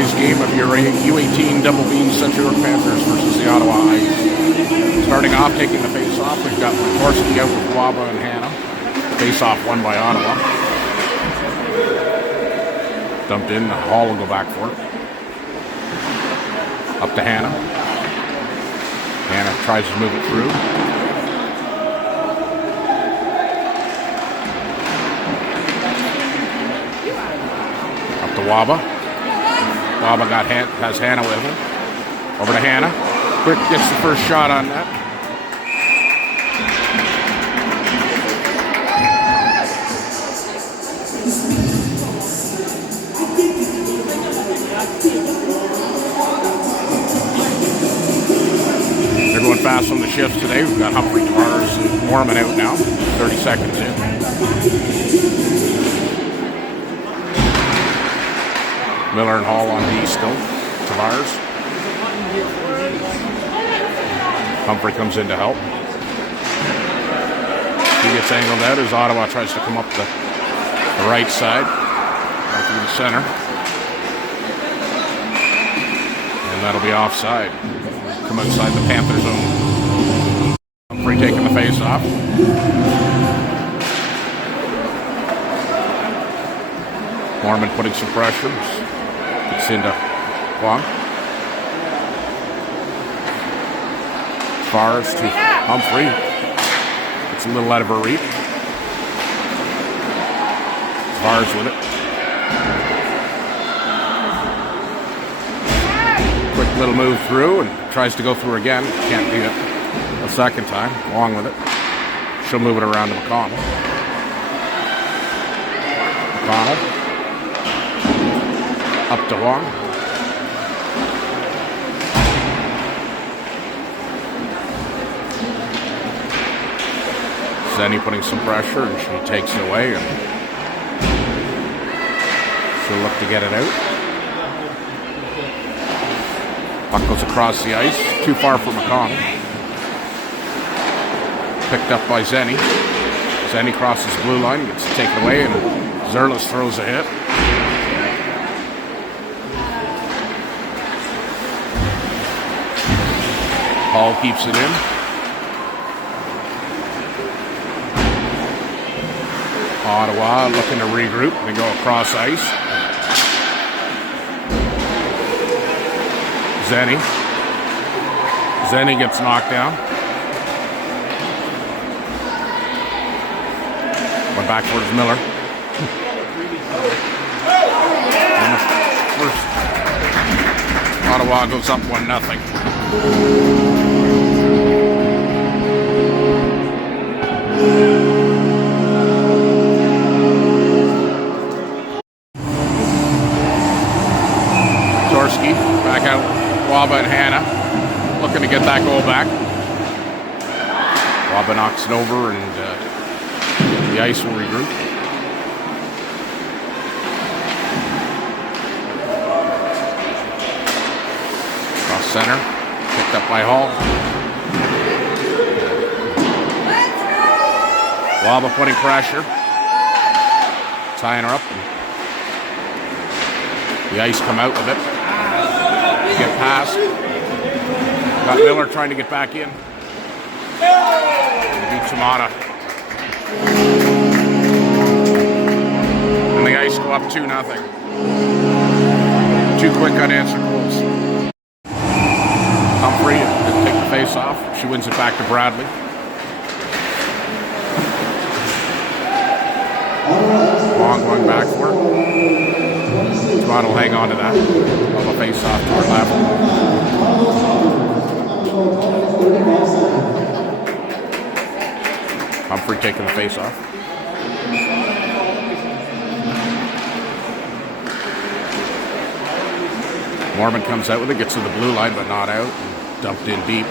today's game of your U18BB Central York Panthers versus the Ottawa Ice. Starting off, taking the face-off, we've got Horski out with Waba and Hannah. Face-off won by Ottawa. Dumped in, Hall will go back for it. Up to Hannah. Hannah tries to move it through. Up to Waba. Waba has Hannah with him. Over to Hannah. Quick gets the first shot on that. They're going fast on the shifts today. We've got Humphrey, Tavares, and Mormon out now. 30 seconds in. Miller and Hall on D still. Tavares. Humphrey comes in to help. He gets angled out as Ottawa tries to come up the right side. Right through the center. And that'll be offside. Come outside the Panther zone. Humphrey taking the face off. Mormon putting some pressure. It's into Wong. Tavares to Humphrey. It's a little out of her reach. Tavares with it. Quick little move through and tries to go through again. Can't beat it a second time. Wong with it. She'll move it around to McConnell. McConnell. Up to Wong. Zenny putting some pressure, and she takes it away, and she'll look to get it out. Puck goes across the ice, too far for McConnell. Picked up by Zenny. Zenny crosses the blue line, gets taken away, and Zerlis throws a hit. Hall keeps it in. Ottawa looking to regroup. They go across ice. Zenny gets knocked down. Went back towards Miller. And the first Ottawa goes up 1-0. Back out, Waba and Hannah looking to get that goal back. Waba knocks it over, and the ice will regroup. Cross center, picked up by Hall. Waba putting pressure, tying her up. The ice come out with it. Get past. Got Miller trying to get back in. Beat Tamata. And the ice go up 2-0. Two quick unanswered goals. Humphrey will take the face off. She wins it back to Bradley. Long going back for it. Tamata will hang on to that. I'll face off to her left. Humphrey taking the face off. Mormon comes out with it, gets to the blue line, but not out. And dumped in deep.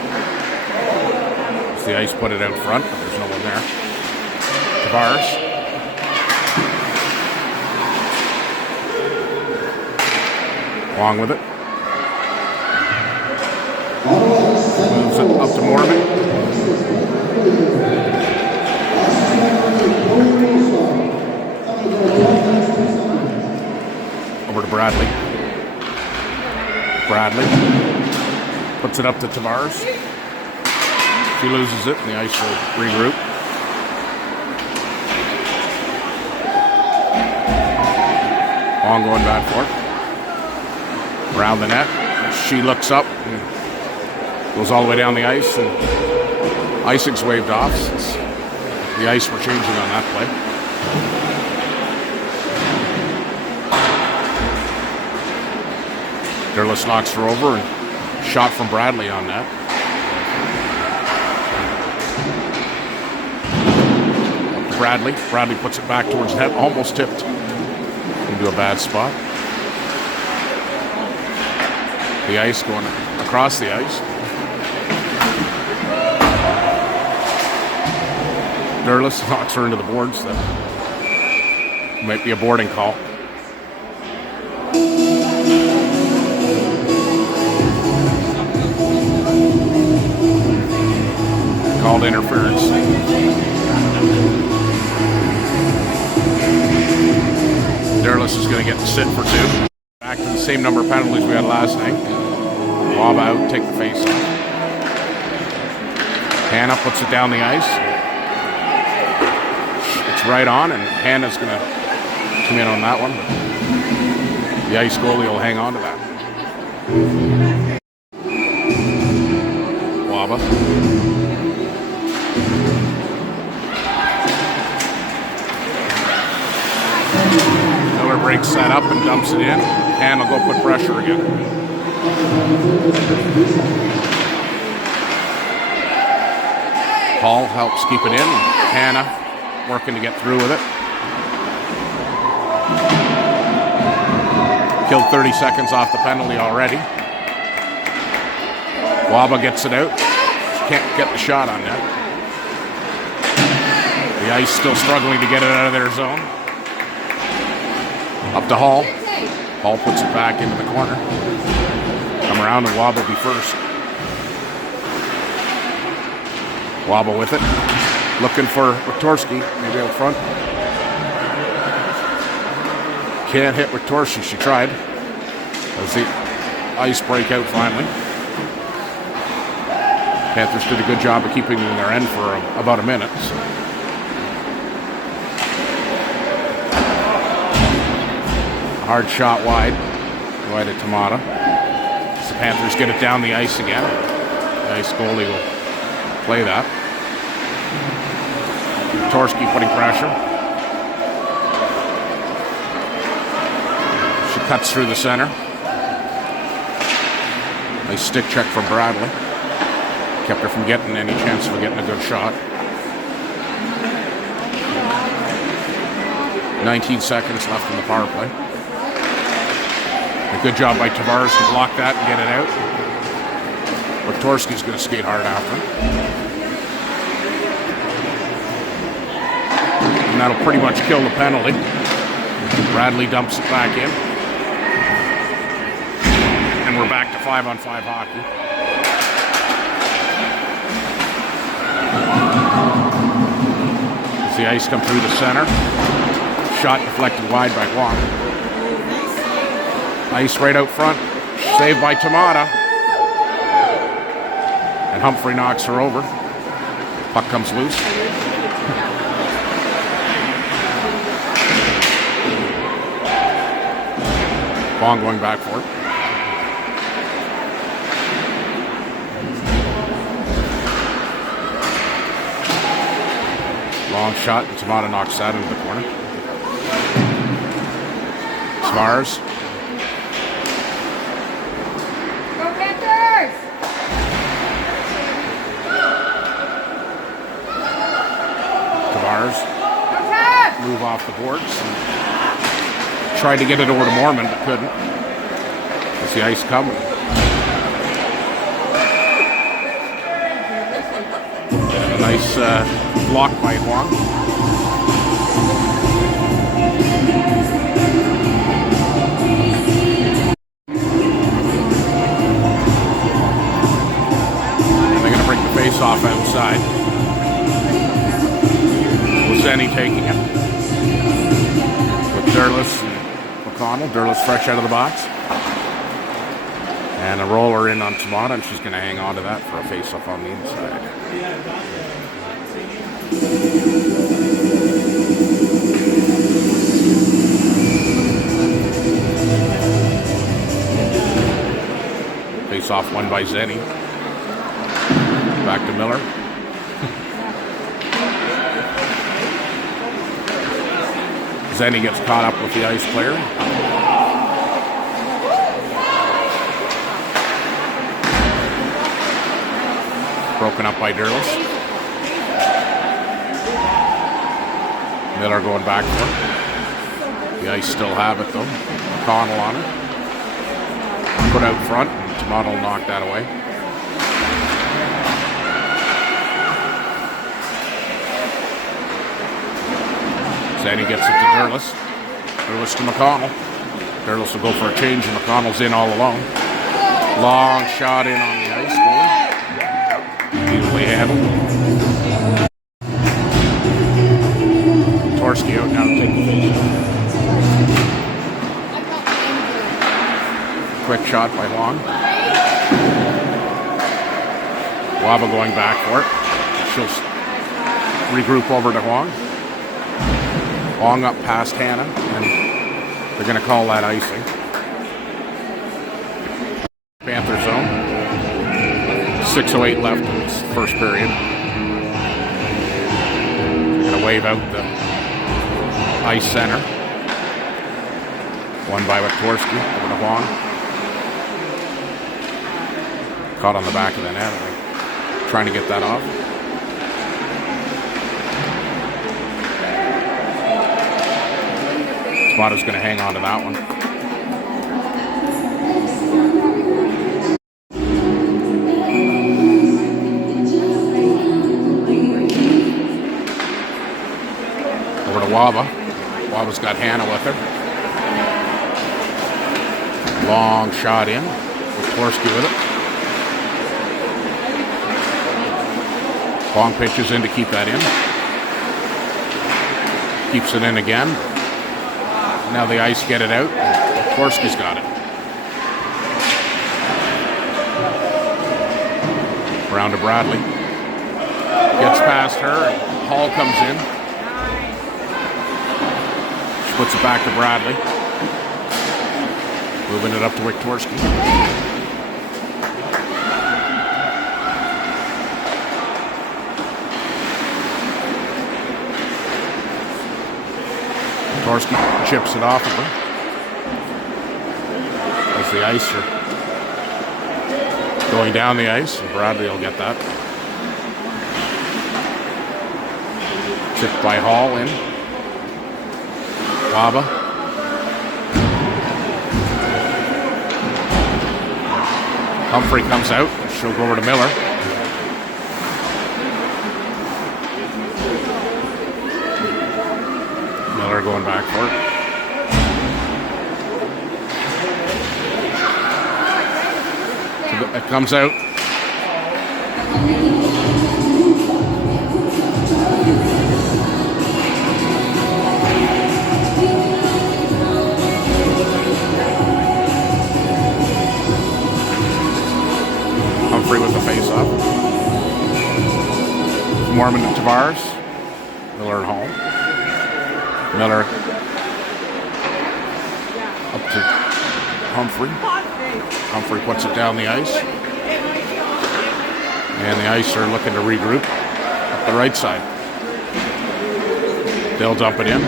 As the ice put it out front, but there's no one there. Tavares. Wong with it. Moves it up to Mormon. Over to Bradley. Bradley puts it up to Tavares. She loses it, and the ice will regroup. Long going back for it. Around the net. She looks up and goes all the way down the ice, and icing's waved off since the ice were changing on that play. Derlis knocks her over, and shot from Bradley on that. Bradley puts it back towards the net, almost tipped into a bad spot. The ice going across the ice. Derlis knocks her into the boards. That might be a boarding call. Called interference. Derlis is going to get to sit for 2. Back to the same number of penalties we had last night. Lob out, take the face off. Hannah puts it down the ice. It's right on, and Hannah's going to come in on that one. The ice goalie will hang on to that. Waba. Miller breaks that up and dumps it in. Hannah will go put pressure again. Paul helps keep it in. Hannah working to get through with it. Killed 30 seconds off the penalty already. Waba gets it out. She can't get the shot on that. The ice still struggling to get it out of their zone. Up to Hall. Hall puts it back into the corner. Come around, and Waba will be first. Waba with it. Looking for Wiktorski, maybe out front. Can't hit Wiktorski. She tried. As the ice break out finally. Panthers did a good job of keeping them in their end for about a minute. So. Hard shot wide to Tamata. The Panthers get it down the ice again. The ice goalie will play that. Torski putting pressure. She cuts through the center. Nice stick check from Bradley. Kept her from getting any chance of getting a good shot. 19 seconds left in the power play. A good job by Tavares to block that and get it out. Wiktorski's going to skate hard after. And that'll pretty much kill the penalty. Bradley dumps it back in. And we're back to 5-on-5 hockey. As the ice come through the center. Shot deflected wide by Huang. Ice right out front. Saved by Tamata. And Humphrey knocks her over. Puck comes loose. Huang going back for it. Long shot, and Tamata knocks that into the corner. Tavares. Go Panthers! Tavares. Move off the boards. And tried to get it over to Mormon, but couldn't. As the ice come. A nice block by Huang. And they're going to bring the face off outside. Zenny taking it. With Derlis and McConnell. Derlis fresh out of the box. And a roller in on Tamada, and she's going to hang on to that for a face-off on the inside. Face-off won by Zenny. Back to Miller. Zenny gets caught up with the ice player. Broken up by Derlis. Miller going back for it. The ice still have it though. McConnell on it. Put out front, and Tamada will knock that away. Zenny gets it to Derlis. Derlis to McConnell. Derlis will go for a change, and McConnell's in all alone. Long shot in on the ice. Beautifully handled. Torski out now to take the face. Quick shot by Long. Waba going back for it. She'll regroup over to Long. Long up past Hannah, and they're going to call that icing. Panther zone. 6:08 left in this first period. They're going to wave out the ice center. Won by Wiktorski over to Huang. Caught on the back of the net. Trying to get that off. Spotter's going to hang on to that one. Over to Waba. Waba's got Hannah with her. Long shot in. Wiktorski with it. Long pitches in to keep that in. Keeps it in again. Now the ice get it out. Korski's got it. Around to Bradley. Gets past her. Hall comes in. She puts it back to Bradley. Moving it up to Wiktorski. Wiktorski chips it off of her. As the ice are going down the ice, and Bradley will get that. Chipped by Hall in. Waba. Humphrey comes out. She'll go over to Miller. Miller going back for it. It comes out. Humphrey with the face-off. Mormon and Tavares. Miller at home. Miller up to Humphrey. Humphrey puts it down the ice. And the ice are looking to regroup up the right side. They'll dump it in.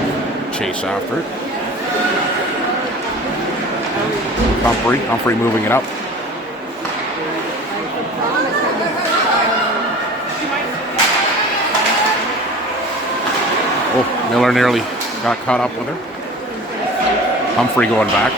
Chase after it. Humphrey moving it up. Oh, Miller nearly got caught up with her. Humphrey going back.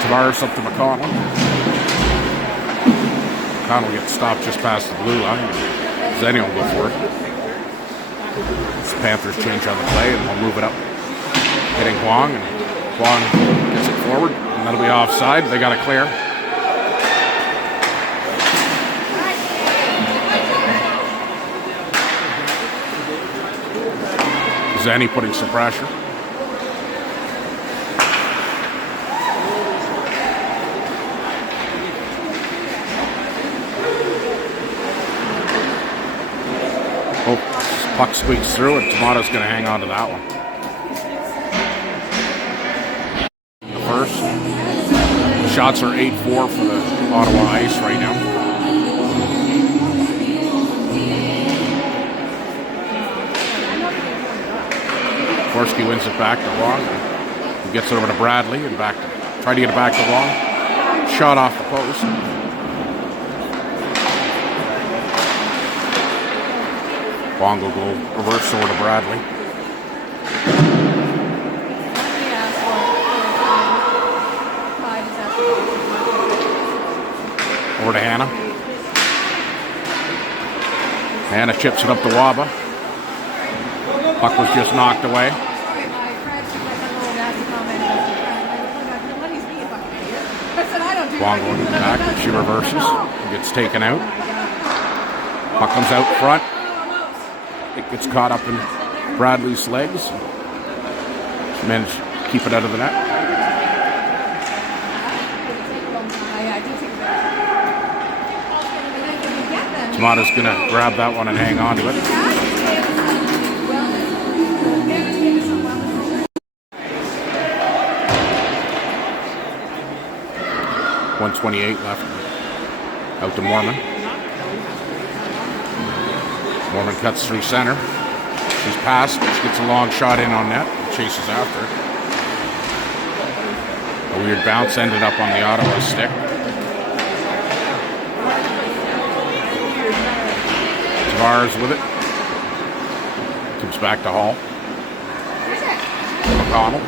Tavares up to McConnell. McConnell gets stopped just past the blue line. Zenny will go for it. This Panthers change on the play, and we'll move it up. Hitting Huang, and Huang gets it forward, and that'll be offside. They got to clear. Zenny putting some pressure. Oh, puck squeaks through and Tomato's going to hang on to that one. The first. Shots are 8-4 for the Ottawa Ice right now. Korsky wins it back to Wong. He gets it over to Bradley and back to try to get it back to Wong. Shot off the post. Wong will go reverse over to Bradley. Over to Hannah. Hannah chips it up to Waba. Puck was just knocked away. Wong going back. She reverses. Gets taken out. Puck comes out front. It gets caught up in Bradley's legs. She managed to keep it out of the net. Tomato's going to grab that one and hang on to it. 1:28 left. Out to Mormon. Mormon cuts through center. She's passed. She gets a long shot in on net. Chases after it. A weird bounce ended up on the Ottawa stick. Tavares with it. Comes back to Hall. McConnell.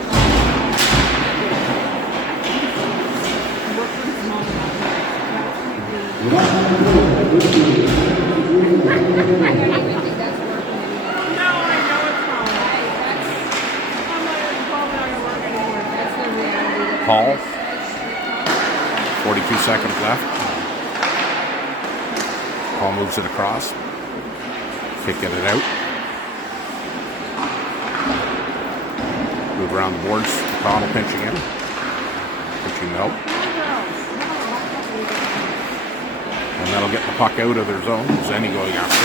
Hall. 42 seconds left. Hall moves it across. Kicking it out. Move around the boards. McConnell pinching in. Pinching out. And that'll get the puck out of their zone. Zenny going after.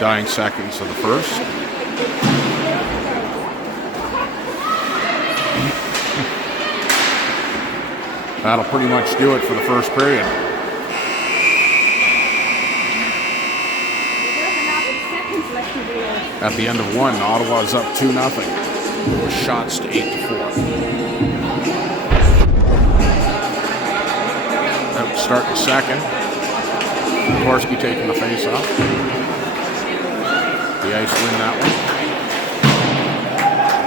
Dying seconds of the first. That'll pretty much do it for the first period. At the end of one, Ottawa's up 2-0. With shots to 8-4. Out start the second. Korsky taking the face off. The Ice win that one.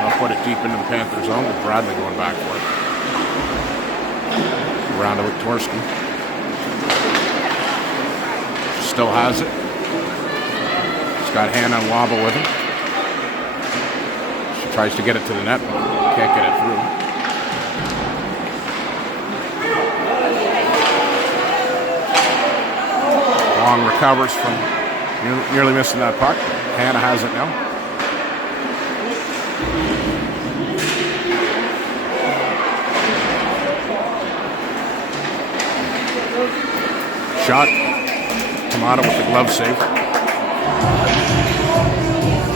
I'll put it deep into the Panthers zone with Bradley going back for it. Around to Korsky. Still has it. He's got Hannah and Wobble with him. She tries to get it to the net, but can't get it through. Long recovers from nearly missing that puck. Hannah has it now. Shot. Tomato with the glove save.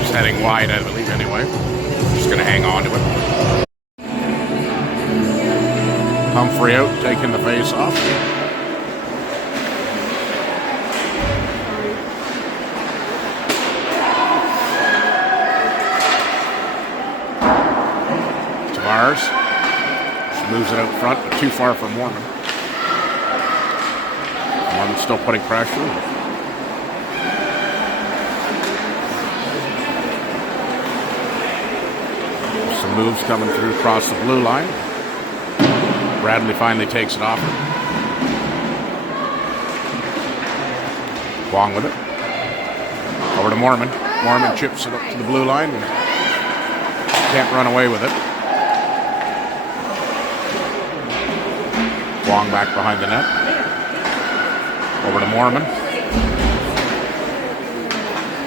Just heading wide, I believe, anyway. Just going to hang on to it. Humphrey out, taking the face off. Tavares. She moves it out front, but too far for Mormon. Mormon's still putting pressure. Some moves coming through across the blue line. Bradley finally takes it off her. Wong with it. Over to Mormon. Mormon chips it up to the blue line. And can't run away with it. Long back behind the net. Over to Mormon.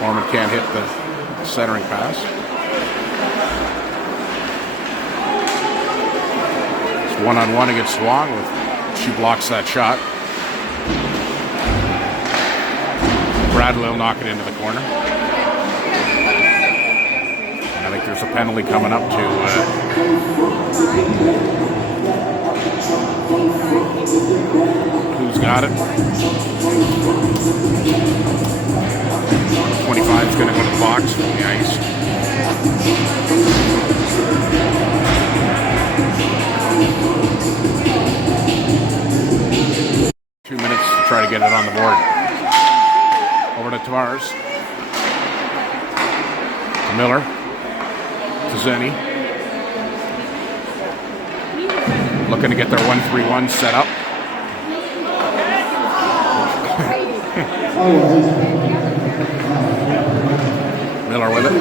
Mormon can't hit the centering pass. It's one-on-one against Wong. She blocks that shot. Bradley will knock it into the corner. I think there's a penalty coming up to... who's got it? 25 is going to go to the box from the ice. Two minutes to try to get it on the board. Over to Tavares. To Miller. To Zenny. Looking to get their 1-3-1 set up. Miller with it.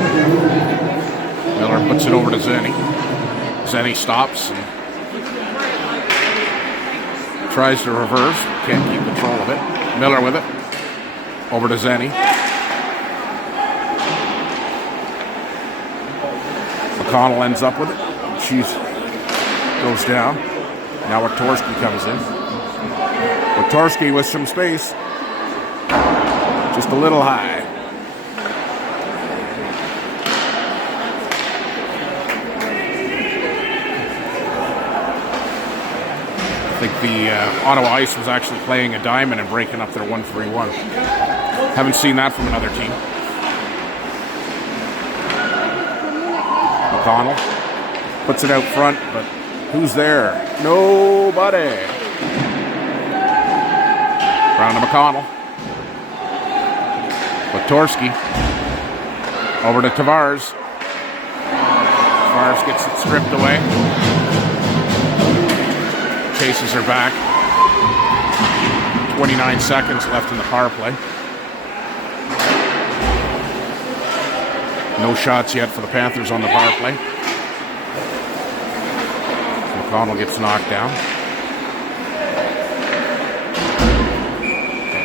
Miller puts it over to Zenny. Zenny stops and tries to reverse. Can't keep control of it. Miller with it. Over to Zenny. McConnell ends up with it. She goes down. Now Wiktorski comes in. Wiktorski with some space. Just a little high. I think the Ottawa Ice was actually playing a diamond and breaking up their 1-3-1. Haven't seen that from another team. McConnell puts it out front, but who's there? Nobody. Round to McConnell. Wiktorski. Over to Tavares. Tavares gets it stripped away. Chases her back. 29 seconds left in the power play. No shots yet for the Panthers on the power play. McConnell gets knocked down.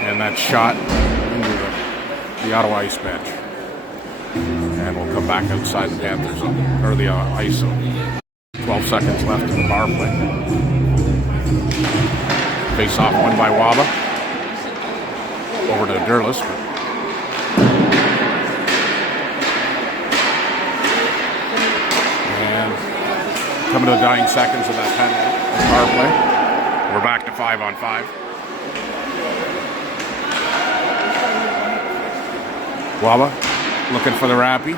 And that shot into the Ottawa Ice bench. And we'll come back outside the Panthers zone, or the ice zone. 12 seconds left in the power play. Face off won by Waba. Over to Durlis. And coming to the dying seconds of that penalty power play. We're back to 5-on-5. Waba looking for the Rappy.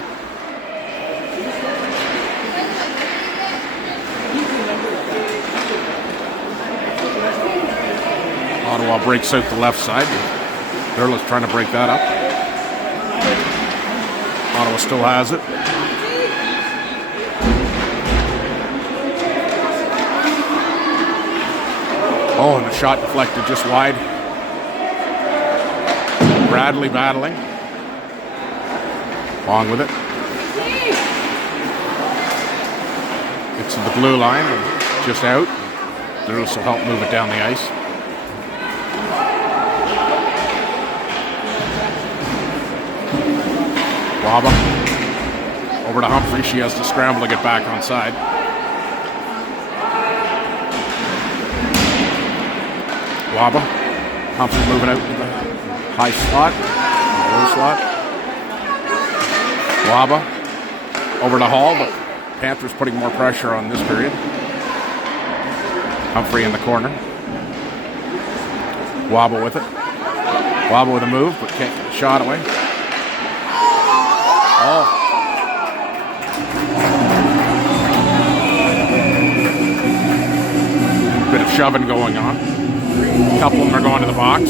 Ottawa breaks out the left side. Durlis trying to break that up. Ottawa still has it. Oh, and the shot deflected just wide. Bradley battling. Long with it. Gets to the blue line and just out. Durlis will help move it down the ice. Waba over to Humphrey. She has to scramble to get back on side. Waba. Humphrey moving out to the high slot, low slot. Waba over to Hall, but Panthers putting more pressure on this period. Humphrey in the corner. Waba with it. Waba with a move, but can't get the shot away. Oh. Bit of shoving going on. A couple of them are going to the box.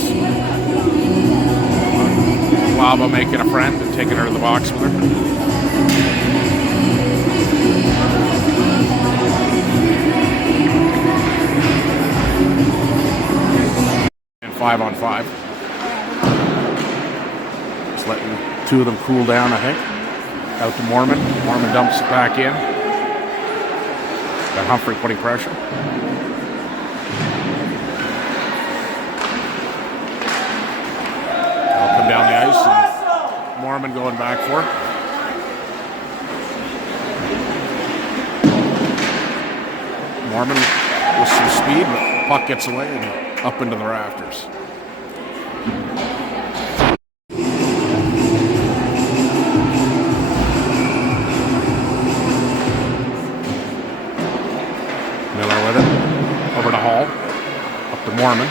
Waba making a friend and taking her to the box with her. And 5-on-5. Just letting two of them cool down, I think. Out to Mormon. Mormon dumps it back in. Got Humphrey putting pressure. Mormon going back for it. Mormon with some speed, but the puck gets away and up into the rafters. Miller with it. Over to Hall. Up to Mormon.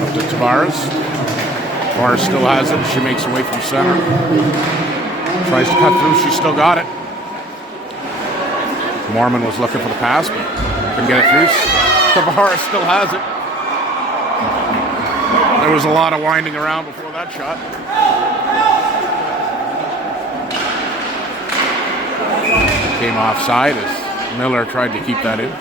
Up to Tavares. Tavares still has it. She makes her way from center. Tries to cut through. She still got it. Mormon was looking for the pass, but couldn't get it through. Tavares still has it. There was a lot of winding around before that shot. Came offside as Miller tried to keep that in.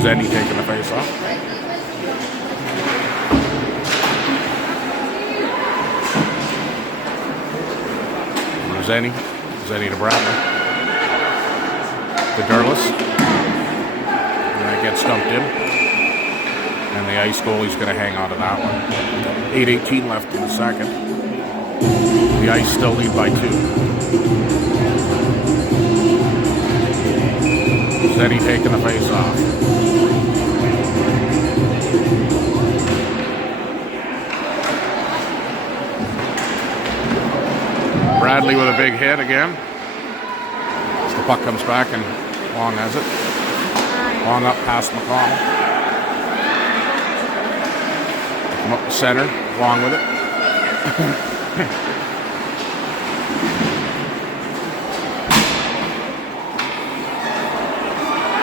Zenny taking the face off. Zenny to Bradley. The Durless. And that gets dumped in. And the ice goalie's going to hang on to that one. 8:18 left in the second. The ice still lead by 2. Zenny taking the face off. Bradley with a big hit again. As the puck comes back and Long has it. Long up past McConnell. Come up the center. Long with it.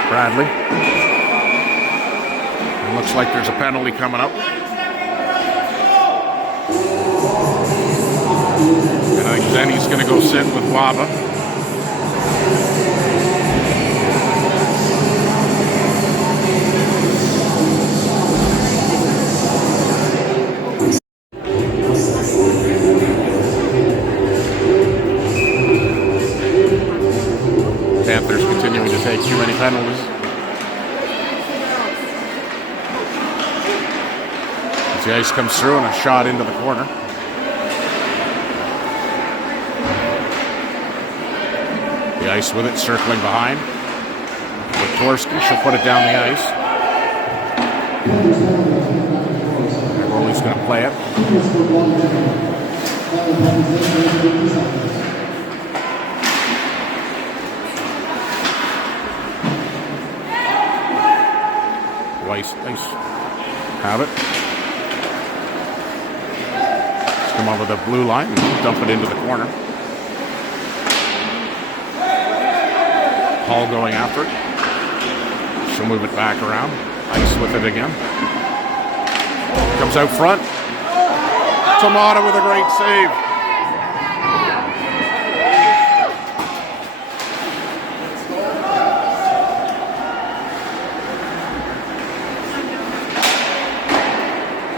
Bradley. It looks like there's a penalty coming up. And I think Zenny's going to go sit with Waba. Panthers continuing to take too many penalties. As the ice comes through and a shot into the corner. The ice with it, circling behind. With Torski, she'll put it down the ice. The goalie's going to play it. Ice. Have it. Just come over the blue line and dump it into the corner. Hall going after it. She'll move it back around. Ice with it again. Comes out front. Tamata with a great save.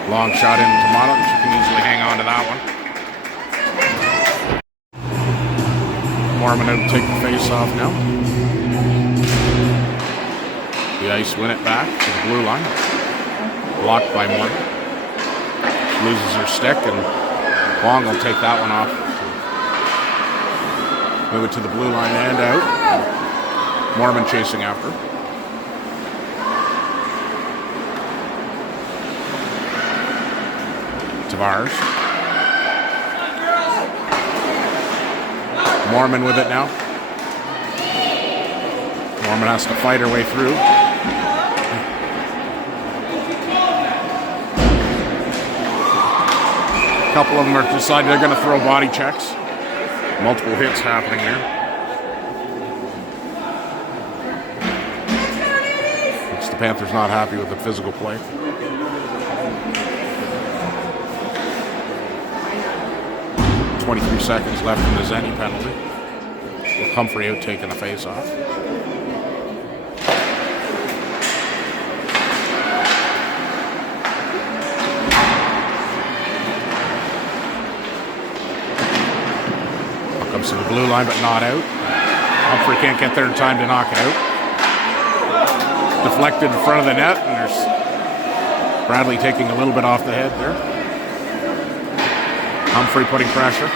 Long shot into Tamata. She can easily hang on to that one. Mormon out to take the face off now. The ice win it back to the blue line. Blocked by Mormon. Loses her stick and Long will take that one off. Move it to the blue line and out. Mormon chasing after. Tavares. Mormon with it now. Mormon has to fight her way through. A couple of them are decided they're going to throw body checks. Multiple hits happening there. The Panthers not happy with the physical play. .23 seconds left in the Zenny penalty. With Humphrey out taking the face off. Comes to the blue line, but not out. Humphrey can't get there in time to knock it out. Deflected in front of the net, and there's Bradley taking a little bit off the head there. Humphrey putting pressure.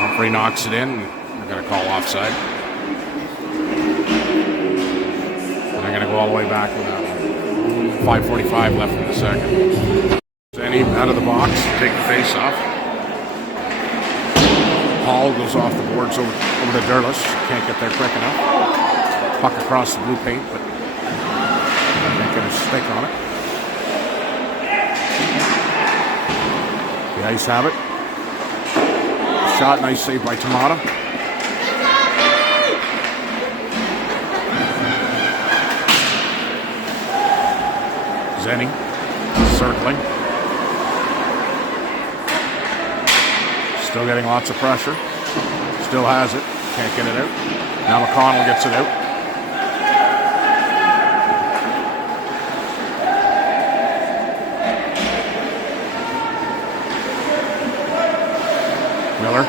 Humphrey knocks it in. They're going to call offside. They're going to go all the way back with that one. 5:45 left in the second. Zenny out of the box, take the face off. Hall goes off the boards over to Derlish. Can't get there quick enough. Puck across the blue paint, but can't get a stick on it. The Ice have it. Shot, nice save by Tamata. Zenny circling. Still getting lots of pressure. Still has it. Can't get it out. Now McConnell gets it out. Miller.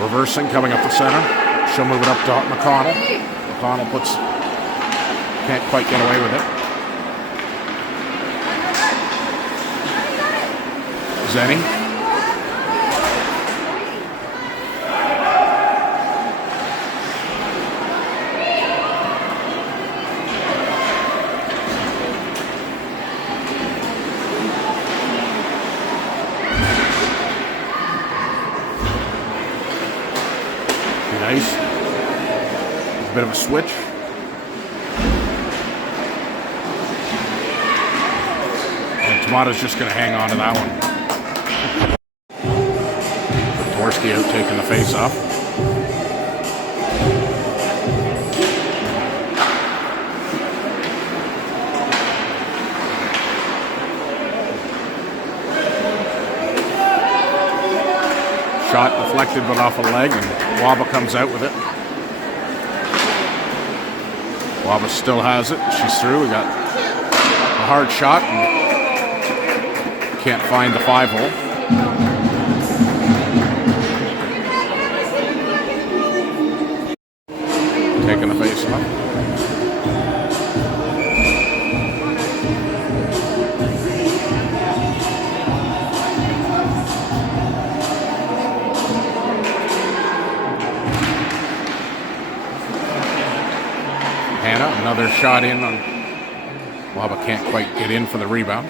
Reversing, coming up the center. She'll move it up to McConnell. McConnell can't quite get away with it. Zenny. Nice. A bit of a switch. And Tamata's just going to hang on to that one. Dvorsky out taking the face off. Shot deflected but off a leg, and Waba comes out with it. Waba still has it. She's through. We got a hard shot and can't find the 5-hole. Taking the face off. Another shot in on Waba, can't quite get in for the rebound.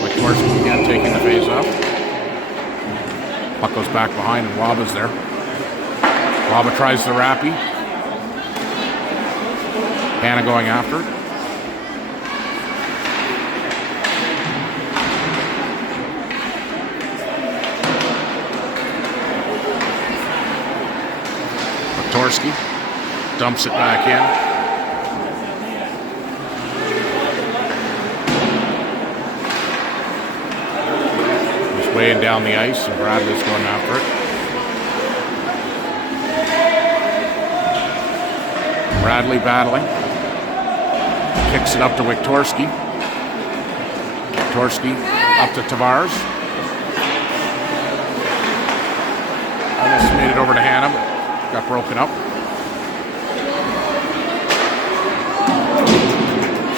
McCorson again taking the face off. Puck goes back behind and Waba's there. Waba tries the rappy. Hannah going after it. Dvorsky dumps it back in. He's weighing down the ice and Bradley's going after it. Bradley battling. Kicks it up to Wiktorski. Wiktorski up to Tavares. Almost made it over to Hannah, but got broken up.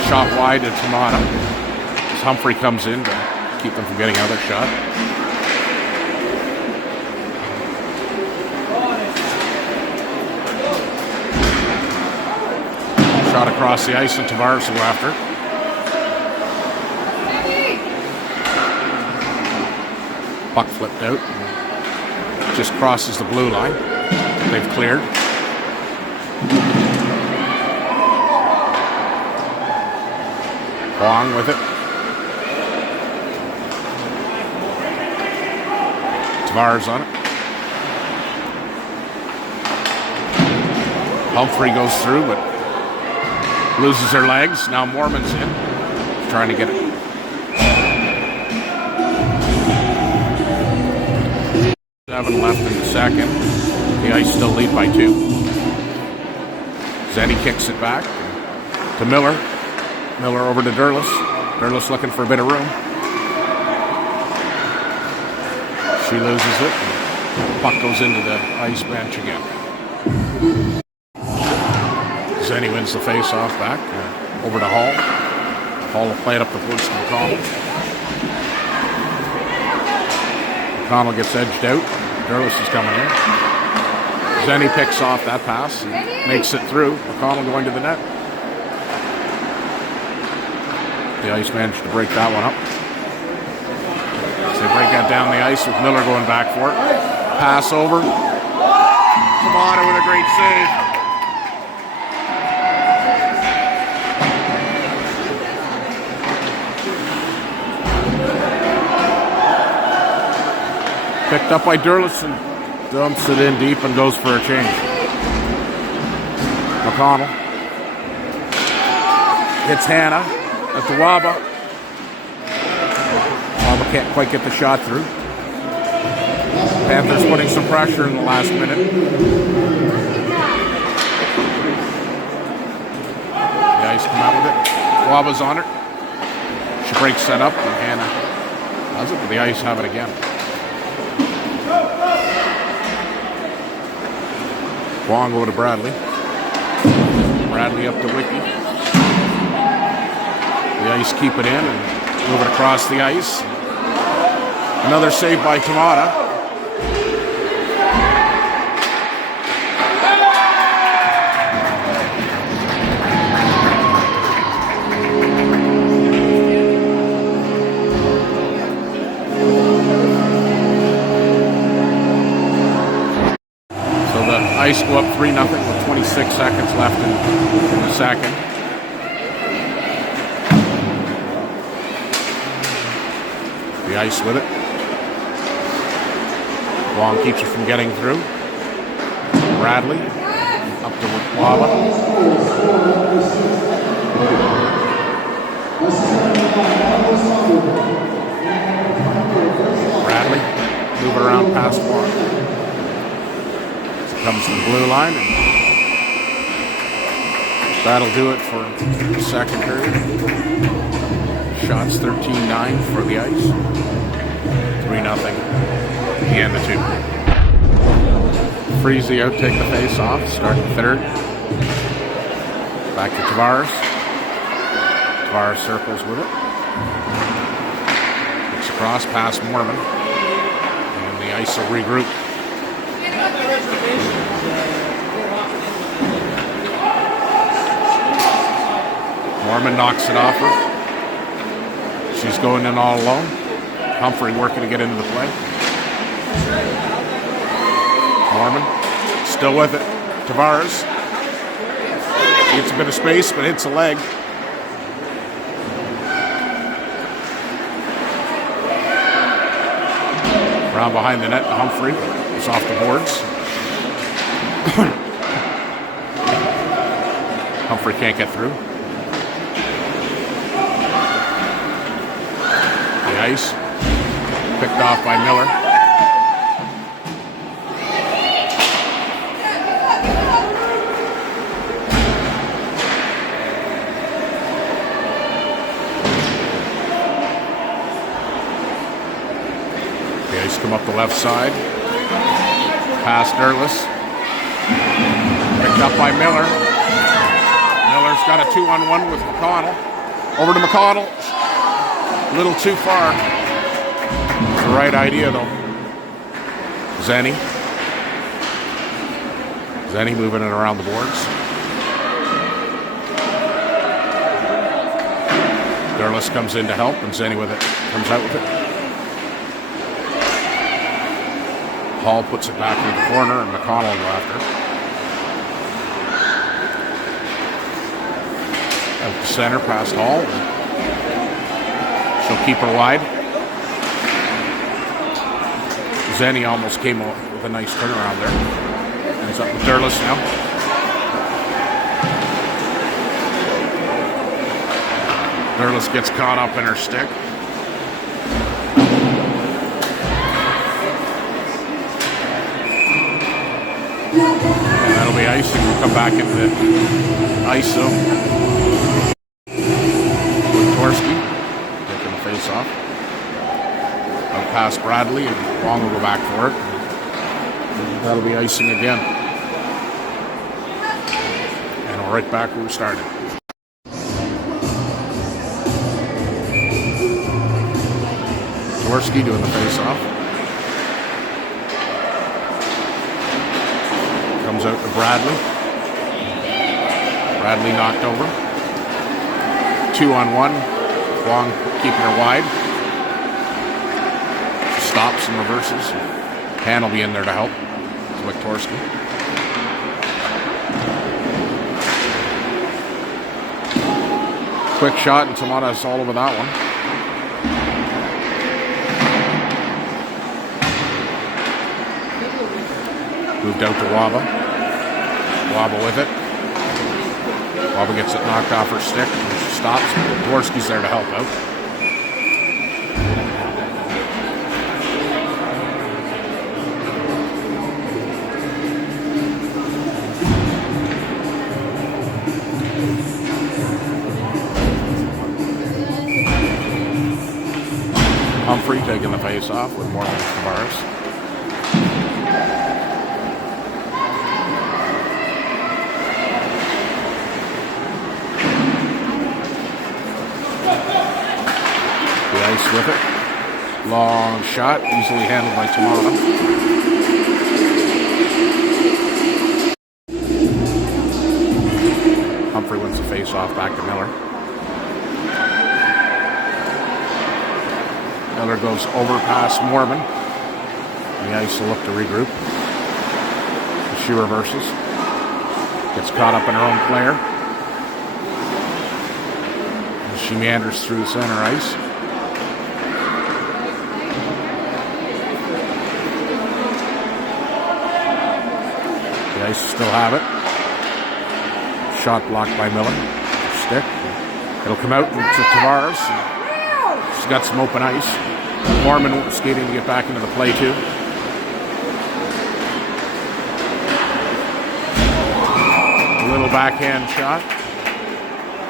Shot wide to Tamata. As Humphrey comes in to keep them from getting another shot. Shot across the ice and Tavares will go after. Puck flipped out. Just crosses the blue line. They've cleared. Wong with it. Tavares on it. Humphrey goes through, but loses her legs. Now Mormon's in. Trying to get it. 7 left in the second. The Ice still lead by 2. Zenny kicks it back to Miller. Miller over to Derlis. Derlis looking for a bit of room. She loses it. The puck goes into the Ice bench again. Zenny wins the face-off back. Over to Hall. Hall will play it up the boards to McConnell. McConnell gets edged out. Derlis is coming in. Zenny picks off that pass and makes it through. McConnell going to the net. The Ice managed to break that one up. As they break that down the ice with Miller going back for it. Pass over. Tamata with a great save. Picked up by Derlis and dumps it in deep and goes for a change. McConnell hits Hannah at the Waba. Waba can't quite get the shot through. Panthers putting some pressure in the last minute. The Ice come out with it. Waba's on it. She breaks that up and Hannah does it, but the Ice have it again. Wong over to Bradley. Bradley up to Wiki. The Ice keep it in and move it across the ice. Another save by Tamata. Ice go up 3-0 with 26 seconds left in the second. The Ice with it. Wong keeps it from getting through. Bradley up to Waba. Bradley move it around past Wong. Comes to the blue line, and that'll do it for the second period. Shots 13-9 for the Ice. 3-0. The end of 2. Freezy out, take the face off, start the third. Back to Tavares. Tavares circles with it. Looks across past Mormon. And the Ice will regroup. Mormon knocks it off her. She's going in all alone. Humphrey working to get into the play. Mormon still with it. Tavares gets a bit of space but hits a leg. Around behind the net, Humphrey is off the boards. Humphrey can't get through. The Ice picked off by Miller. The Ice come up the left side. Past Derlis. Picked up by Miller. Miller's got a 2-on-1 with McConnell. Over to McConnell. A little too far. It's the right idea, though. Zenny. Zenny moving it around the boards. Derlis comes in to help, and Zenny with it. Comes out with it. Hall puts it back in the corner, and McConnell will go after it. Out the center, past Hall. She'll keep her wide. Zenny almost came out with a nice turnaround there. Ends up with Derlis now. Derlis gets caught up in her stick. come back into the ice zone. Wojtorski taking the face off. Out past Bradley, and Wong will go back for it. That'll be icing again. And we're right back where we started. Wojtorski doing the face off. Comes out to Bradley. Bradley knocked over. 2-on-1. Wong keeping her wide. She stops and reverses. Pan will be in there to help. Wojtorski. Quick shot, and Tamada's all over that one. Moved out to Waba. Waba with it. Waba gets it knocked off her stick. She stops. Dworski's there to help out. Humphrey taking the face off with more than Tavares. With it. Long shot, easily handled by Tamara. Humphrey wins the face-off back to Miller. Miller goes over past Mormon. The ice will look to regroup. She reverses. Gets caught up in her own player. She meanders through the center ice. The ice still have it. Shot blocked by Miller. Stick. It'll come out to Tavares. She's got some open ice. Mormon skating to get back into the play too. A little backhand shot.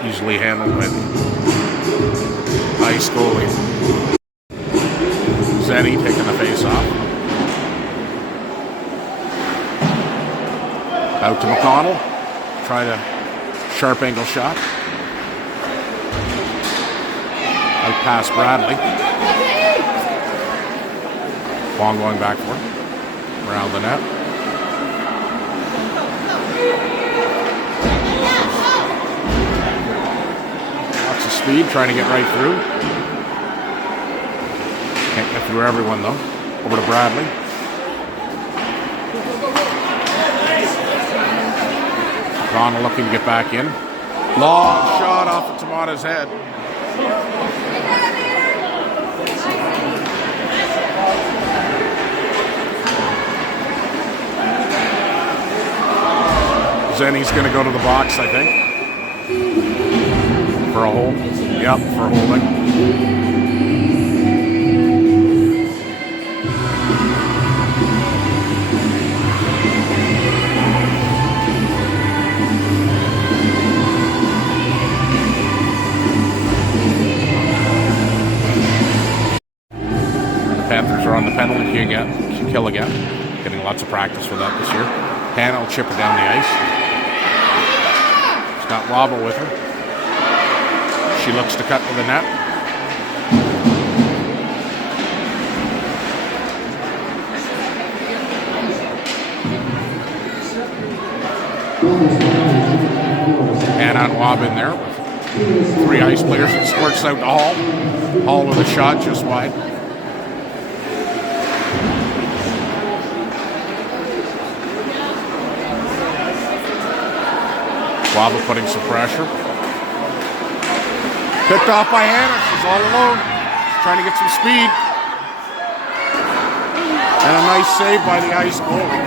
Easily handled by the ice goalie. Zenny taking the face off. Out to McConnell. Try to sharp angle shot. Out past Bradley. Wong going back for it. Around the net. Lots of speed, trying to get right through. Can't get through everyone though. Over to Bradley. Connell looking to get back in. Long shot off of Tamada's head. Zenny's going to go to the box, I think. For a hold. Yep, for holding. The Panthers are on the penalty kill again. Getting lots of practice with that this year. Hannah will chip her down the ice. Got Wobble with her. She looks to cut to the net. And on Wob in there with 3 ice players. It squirts out to Hall. Hall with a shot just wide. Wobble putting some pressure. Picked off by Hannah. She's all alone. She's trying to get some speed. And a nice save by the ice goalie.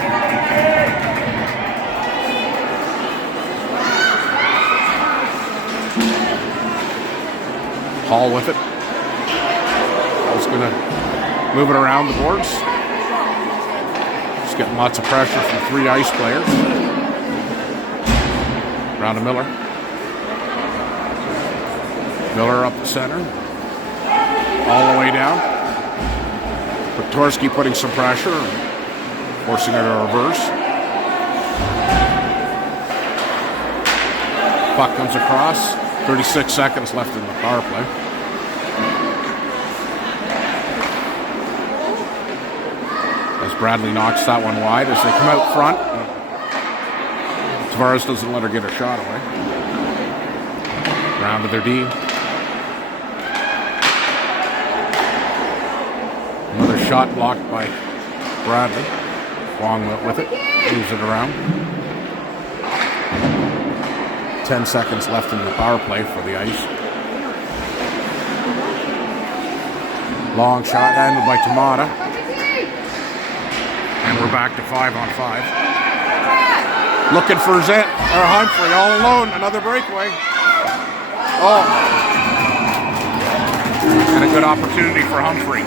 Hall with it. Hall's going to move it around the boards. She's getting lots of pressure from 3 ice players. Round to Miller. Miller up the center. All the way down. Petorsky putting some pressure, forcing her to reverse. Puck comes across. 36 seconds left in the power play. As Bradley knocks that one wide as they come out front. Tavares doesn't let her get her shot away. Round to their D. Another shot blocked by Bradley. Wong with it. Moves it around. 10 seconds left in the power play for the Ice. Long shot handled by Tamata. And we're back to 5-on-5. Looking for Humphrey all alone. Another breakaway. Oh. And a good opportunity for Humphrey.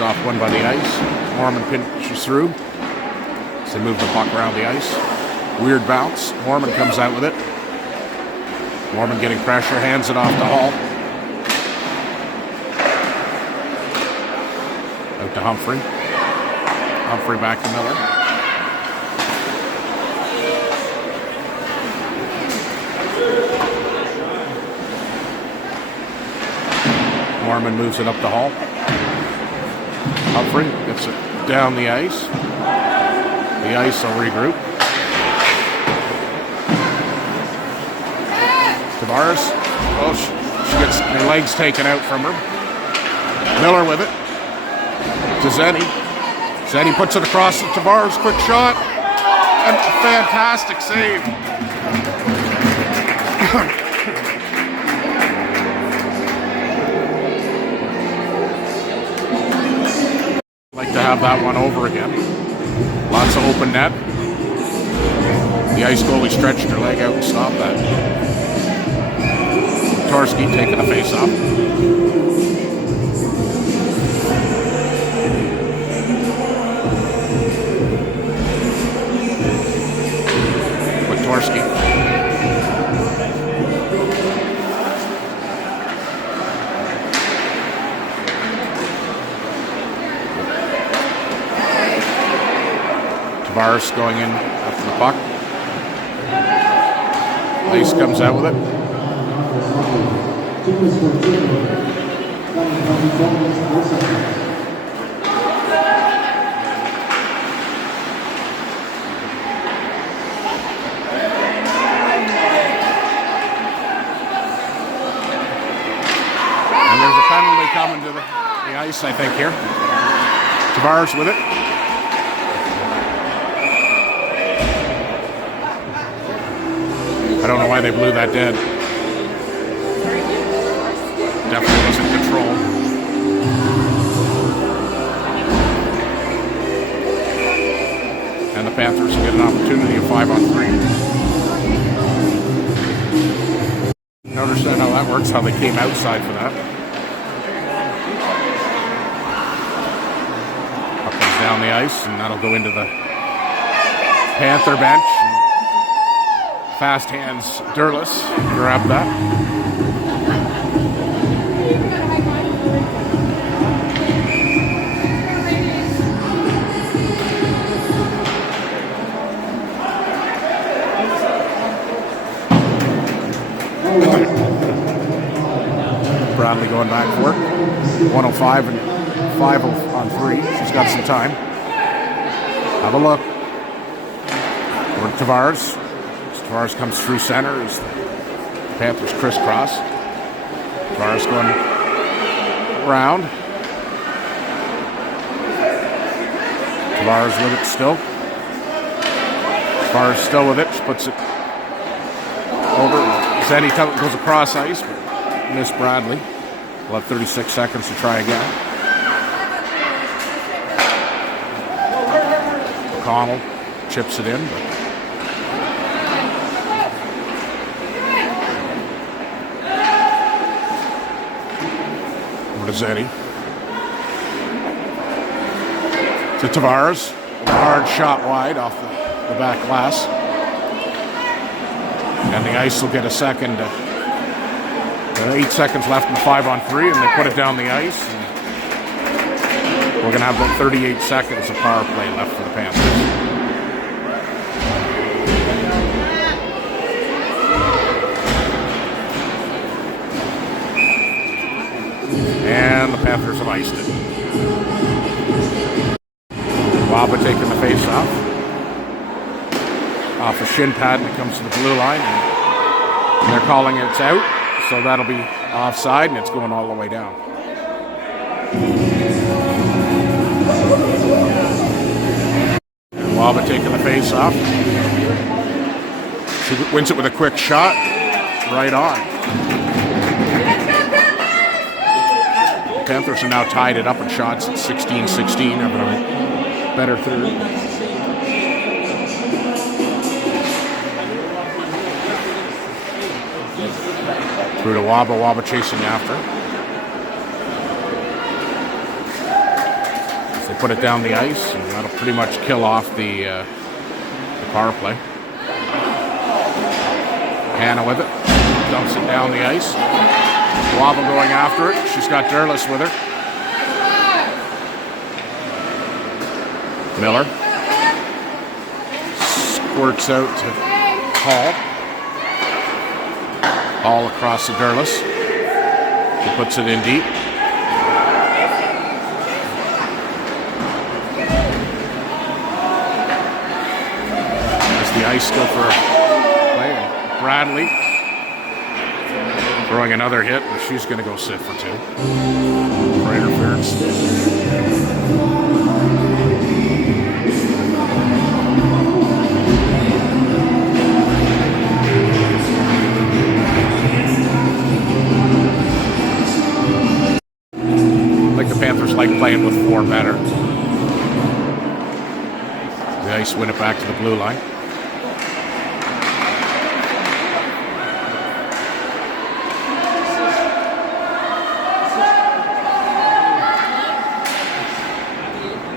Off one by the ice. Mormon pinches through. So they move the puck around the ice. Weird bounce. Mormon comes out with it. Mormon getting pressure, hands it off to Hall. Out to Humphrey. Humphrey back to Miller. Mormon moves it up to Hall. Humphrey gets it down the ice. The ice will regroup. Tavares. Oh, she gets her legs taken out from her. Miller with it. To Zenny. Zenny puts it across to Tavares. Quick shot. And a fantastic save. To have that one over again. Lots of open net. The Ice goalie stretched her leg out and stopped that. Petorsky taking a face off. Petorsky. Tavares going in after the puck. Ice comes out with it. And there's a penalty coming to the ice, I think, here. Tavares with it. I don't know why they blew that dead. Definitely was in control. And the Panthers get an opportunity of 5-on-3. I don't understand how that works, how they came outside for that. Puck comes down the ice, and that'll go into the Panther bench. Fast hands, Durless, grab that. Bradley going back for it. 105 and 5-on-3. She's got some time. Have a look. Over to Tavares. Tavares comes through center as the Panthers crisscross. Tavares going round. Tavares with it still. Tavares still with it. She puts it over. Zenny goes across ice, but missed Bradley. We'll have 36 seconds to try again. McConnell chips it in. But what is Eddie? To Tavares. A hard shot wide off the back glass. And the Ice will get a second. 8 seconds left in the 5-on-3, and they put it down the ice. And we're going to have about 38 seconds of power play left for the Panthers. And the Panthers have iced it. Waba taking the face off a shin pad, and it comes to the blue line. And they're calling it's out, so that'll be offside, and it's going all the way down. And Waba taking the face off. She wins it with a quick shot, right on. Panthers are now tied it up in shots at 16-16. Having a better third. Through to Waba. Waba chasing after. As they put it down the ice, and that'll pretty much kill off the power play. Hannah with it. Dumps it down the ice. Waba going after it. She's got Derlis with her. Miller squirts out to Hall. Hall across the Derlis. He puts it in deep. As the Ice go for a play. Bradley throwing another hit, and she's going to go sit for 2 for interference. The Panthers like playing with 4 better. The Ice win it back to the blue line.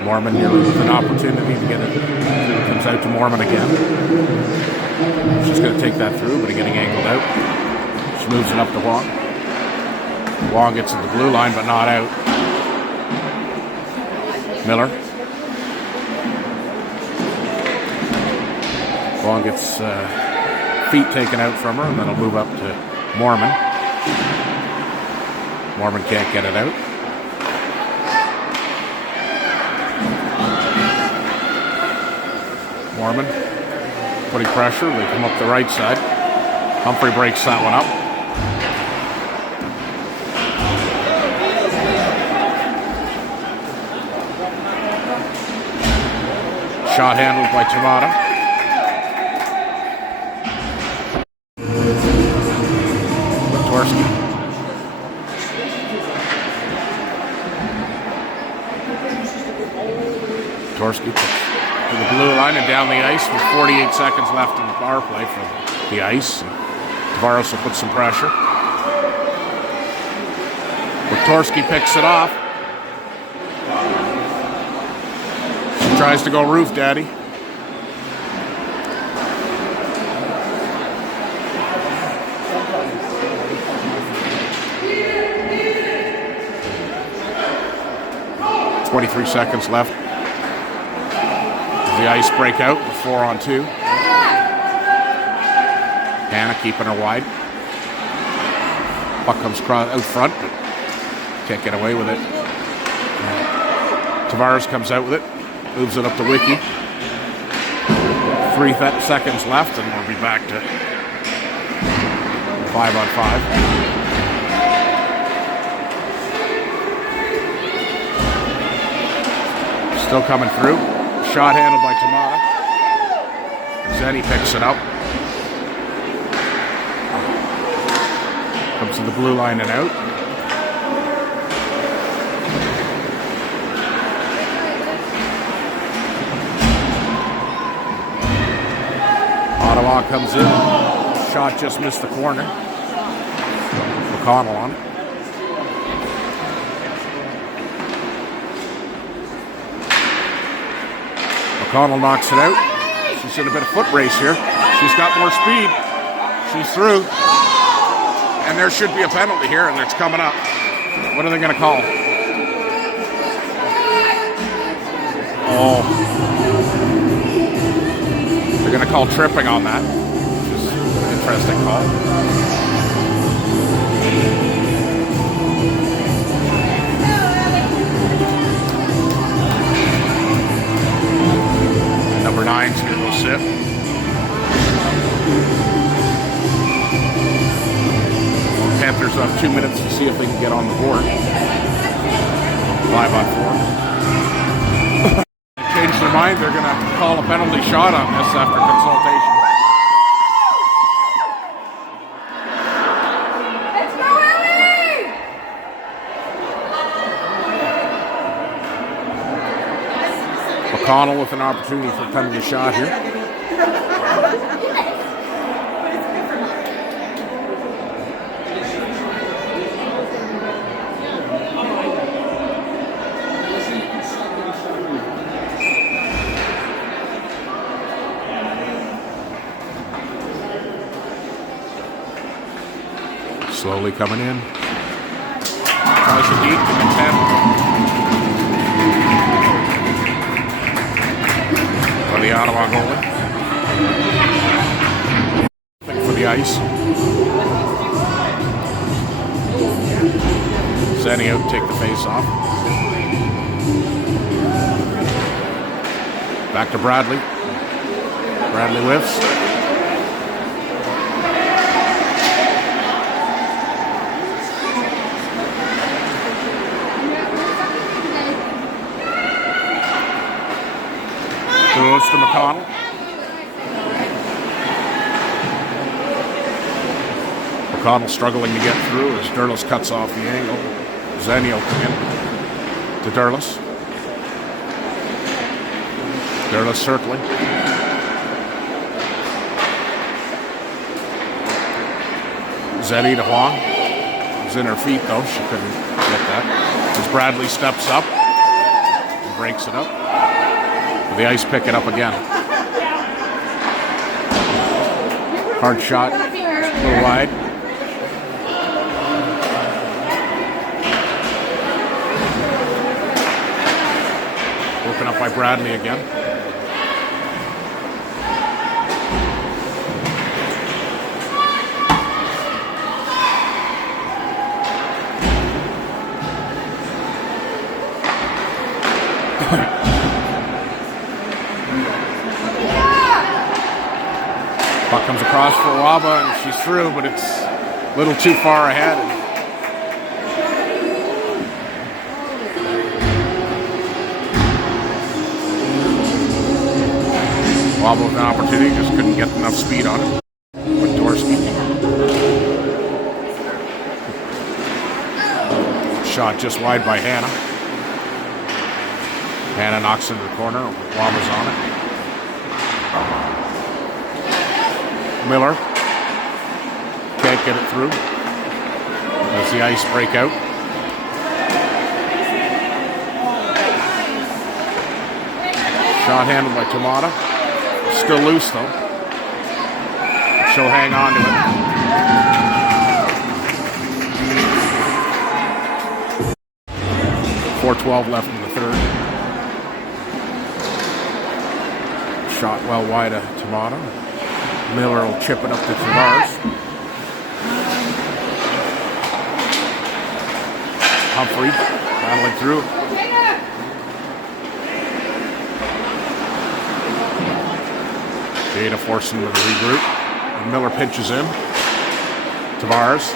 Mormon here with an opportunity to get it. Comes out to Mormon again. She's going to take that through, but getting angled out. She moves it up to Wong. Wong gets to the blue line, but not out. Miller. Wong gets feet taken out from her, and then it'll move up to Mormon. Mormon can't get it out. Mormon putting pressure. They come up the right side. Humphrey breaks that one up. Shot handled by Tamada. Torski. Torski to the blue line and down the ice with 48 seconds left in the power play for the Ice. Tavares will put some pressure. Torski picks it off. Tries to go roof, Daddy. .23 seconds left. The Ice break out with 4-on-2. Hannah keeping her wide. Puck comes out front, but can't get away with it. Tavares comes out with it. Moves it up to Wiki. 3 seconds left, and we'll be back to 5-on-5. Still coming through. Shot handled by Tamada. Zeddy picks it up. Comes to the blue line and out. Ottawa comes in. Shot just missed the corner. McConnell on it. McConnell knocks it out. She's in a bit of foot race here. She's got more speed. She's through. And there should be a penalty here, and it's coming up. What are they going to call? Oh. They're going to call tripping on that, which is an interesting call. Number 9's going to go sit. Panthers have 2 minutes to see if they can get on the board. 5 on 4. Changed their mind. They're going to call a penalty shot on this after consultation. Let's go, Ellie! McConnell with an opportunity for a penalty shot here. Slowly coming in. Tries to deep to the 10. For the Ottawa goalie. For the ice. Zenny out to take the face off. Back to Bradley. Bradley whiffs. Goes to McConnell. McConnell struggling to get through as Derlis cuts off the angle. Zenny will come in to Derlis. Derlis circling. Zenny to Huang. It was in her feet though, she couldn't get that. As Bradley steps up and breaks it up. The ice pick it up again. Hard shot, a little wide. Broken up by Bradley again. Puck comes across for Waba and she's through, but it's a little too far ahead. Waba with an opportunity, just couldn't get enough speed on it. But Dorsky. Shot just wide by Hannah. Hannah knocks into the corner. Waba's on it. Miller can't get it through as the ice break out. Shot handled by Tamata. Still loose though. She'll hang on to it. 4:12 left in the third. Shot well wide of Tamata. Miller will chip it up to Tavares. Humphrey battling through. Data forcing them to regroup. And Miller pinches in. Tavares.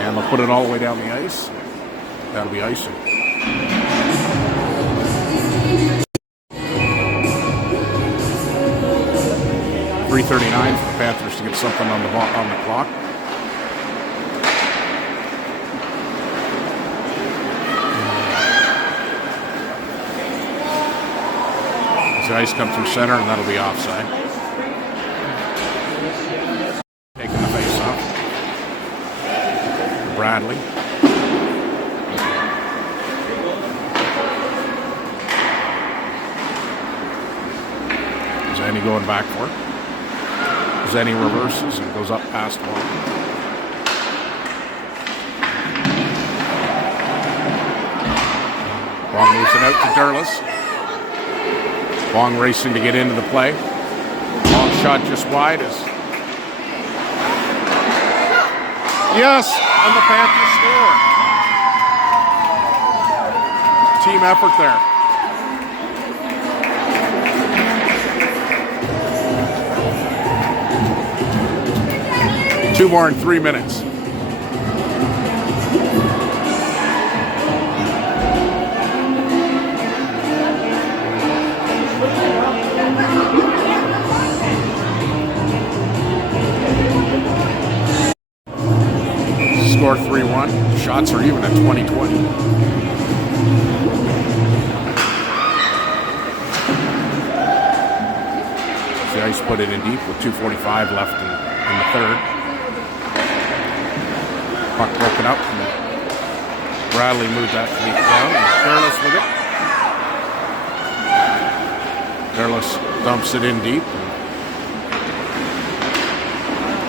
And they'll put it all the way down the ice. That'll be icing. .339 for the Panthers to get something on the clock. the ice come through center, and that'll be offside. Taking the face off. Bradley. Zenny going back for it. Zenny reverses and goes up past one. Wong moves it out to Derlis. Wong racing to get into the play. Long shot just wide as... Yes! And the Panthers score. Team effort there. Two more in 3 minutes. Score 3-1. Shots are even at 20-20. The Ice put it in deep with 2:45 left in the third. Puck broken up. And Bradley moved that lead down. And Derlis with it. Derlis dumps it in deep.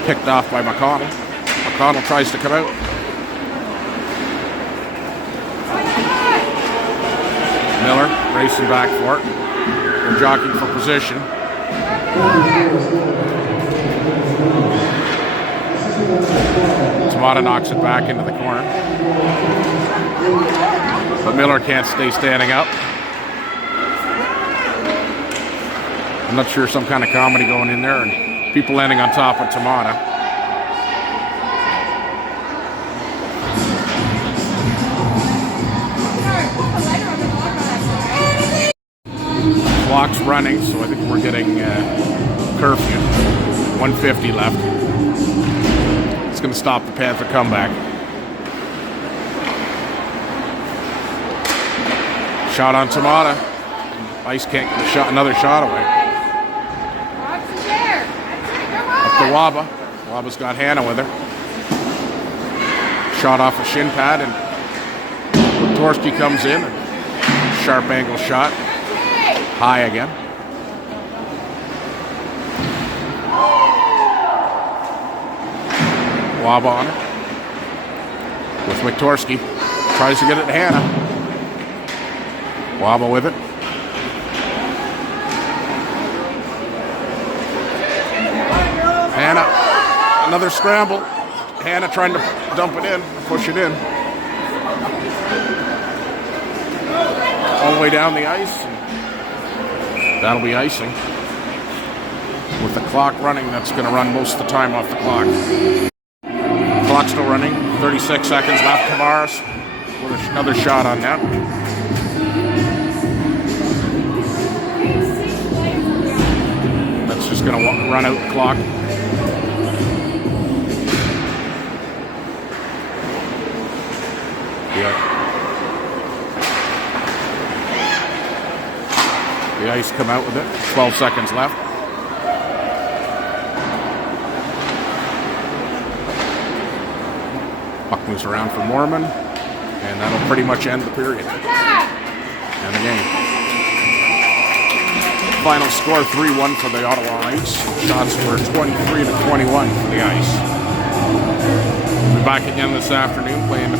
Picked off by McConnell. McConnell tries to come out. Miller racing back for it. They're jockeying for position. Tamata knocks it back into the corner. But Miller can't stay standing up. I'm not sure, some kind of comedy going in there and people landing on top of Tamata. Clock's running, so I think we're getting curfew. 1:50 left. It's going to stop the Panther comeback. Shot on Tamata. Ice can't get another shot away. Up to Waba. Waba's got Hannah with her. Shot off a shin pad, and Torski comes in. Sharp angle shot. High again. Waba on it. With Wiktorski. Tries to get it to Hannah. Waba with it. Hannah. Another scramble. Hannah trying to dump it in. Push it in. All the way down the ice. That'll be icing. With the clock running, that's going to run most of the time off the clock. Clock still running. 36 seconds left. Tavares with another shot on net. That's just going to run out the clock. The Ice come out with it. 12 seconds left. Puck moves around for Mormon, and that'll pretty much end the period and the game. Final score 3-1 for the Ottawa Ice. Shots were 23-21 for the Ice. We'll be back again this afternoon playing the